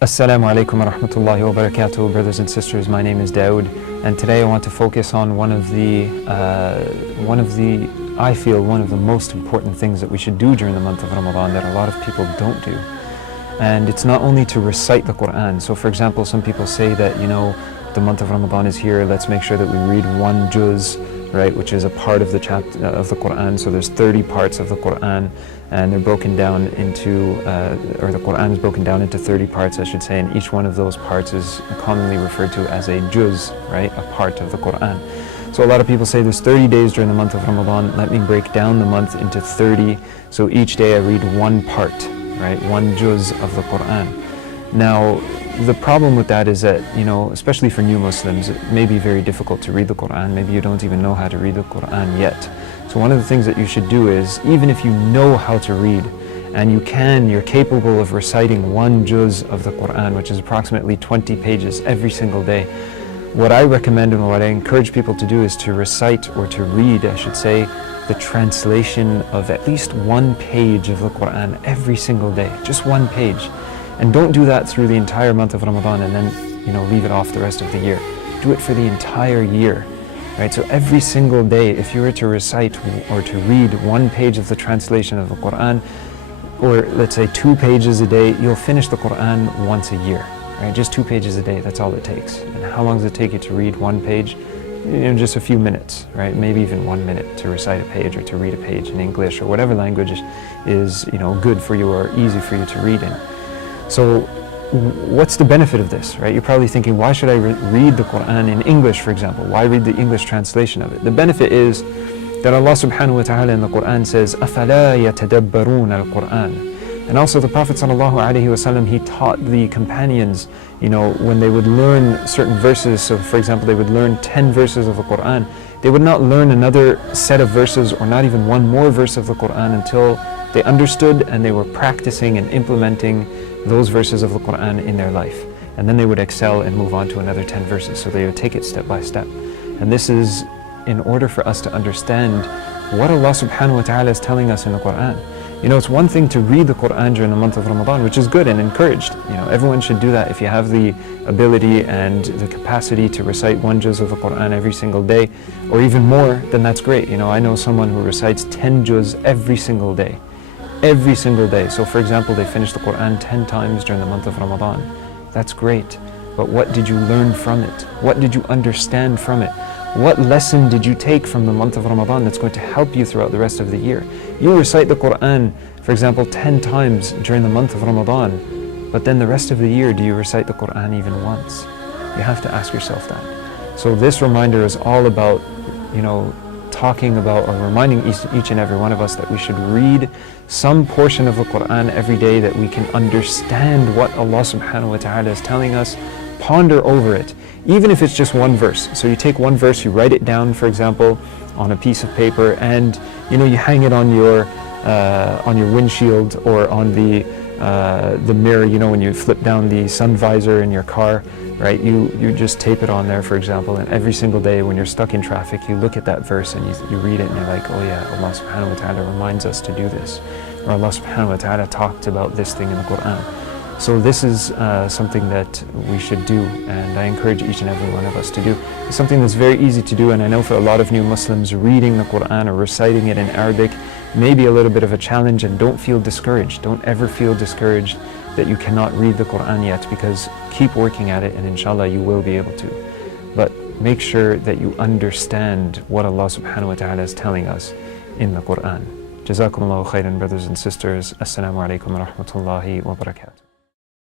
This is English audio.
Assalamu alaikum wa rahmatullahi wa barakatuh, brothers and sisters. My name is Dawood, and today I want to focus on one of the most important things that we should do during the month of Ramadan that a lot of people don't do. And it's not only to recite the Quran. So for example, some people say that, the month of Ramadan is here, let's make sure that we read one juz, right, which is a part of the chapter of the Quran. So there's 30 parts of the Quran, and they're broken down into, or the Quran is broken down into 30 parts, I should say, and each one of those parts is commonly referred to as a juz, right, a part of the Quran. So a lot of people say there's 30 days during the month of Ramadan, let me break down the month into 30, so each day I read one part, right, one juz of the Quran. Now, the problem with that is that, especially for new Muslims, it may be very difficult to read the Quran. Maybe you don't even know how to read the Quran yet. So one of the things that you should do is, even if you know how to read, and you're capable of reciting one juz of the Quran, which is approximately 20 pages every single day, what I recommend and what I encourage people to do is to recite, or to read, I should say, the translation of at least one page of the Quran every single day, just one page. And don't do that through the entire month of Ramadan and then, leave it off the rest of the year. Do it for the entire year, right? So every single day, if you were to recite or to read one page of the translation of the Quran, or let's say 2 pages a day, you'll finish the Quran once a year, right? Just 2 pages a day, that's all it takes. And how long does it take you to read one page? Just a few minutes, right? Maybe even 1 minute to recite a page or to read a page in English or whatever language is, good for you or easy for you to read in. So what's the benefit of this, right? You're probably thinking, why should I read the Quran in English, for example? Why read the English translation of it? The benefit is that Allah subhanahu wa ta'ala in the Quran says, أَفَلَا يَتَدَبَّرُونَ الْقُرْآنَ. And also the Prophet sallallahu alaihi wasallam, he taught the companions, when they would learn certain verses, so for example, they would learn 10 verses of the Quran, they would not learn another set of verses or not even one more verse of the Quran until they understood and they were practicing and implementing those verses of the Quran in their life. And then they would excel and move on to another 10 verses. So they would take it step by step. And this is in order for us to understand what Allah subhanahu wa ta'ala is telling us in the Quran. It's one thing to read the Quran during the month of Ramadan, which is good and encouraged. Everyone should do that. If you have the ability and the capacity to recite one juz of the Quran every single day, or even more, then that's great. I know someone who recites 10 juz every single day. Every single day. So for example, they finish the Quran 10 times during the month of Ramadan. That's great. But what did you learn from it? What did you understand from it? What lesson did you take from the month of Ramadan that's going to help you throughout the rest of the year? You recite the Quran, for example, 10 times during the month of Ramadan, but then the rest of the year, do you recite the Quran even once? You have to ask yourself that. So this reminder is all about, talking about or reminding each and every one of us that we should read some portion of the Quran every day, that we can understand what Allah subhanahu wa ta'ala is telling us, ponder over it, even if it's just one verse. So you take one verse, you write it down, for example, on a piece of paper, and you hang it on your windshield or on the mirror, when you flip down the sun visor in your car, right? You just tape it on there, for example, and every single day when you're stuck in traffic, you look at that verse and you read it and you're like, oh yeah, Allah subhanahu wa ta'ala reminds us to do this, or Allah subhanahu wa ta'ala talked about this thing in the Quran. So this is something that we should do, and I encourage each and every one of us to do. It's something that's very easy to do, and I know for a lot of new Muslims, reading the Quran or reciting it in Arabic may be a little bit of a challenge, and don't feel discouraged. Don't ever feel discouraged that you cannot read the Quran yet, because keep working at it and inshallah you will be able to. But make sure that you understand what Allah subhanahu wa ta'ala is telling us in the Quran. Jazakumullahu khairan, brothers and sisters. Assalamu alaikum wa rahmatullahi wa barakatuh.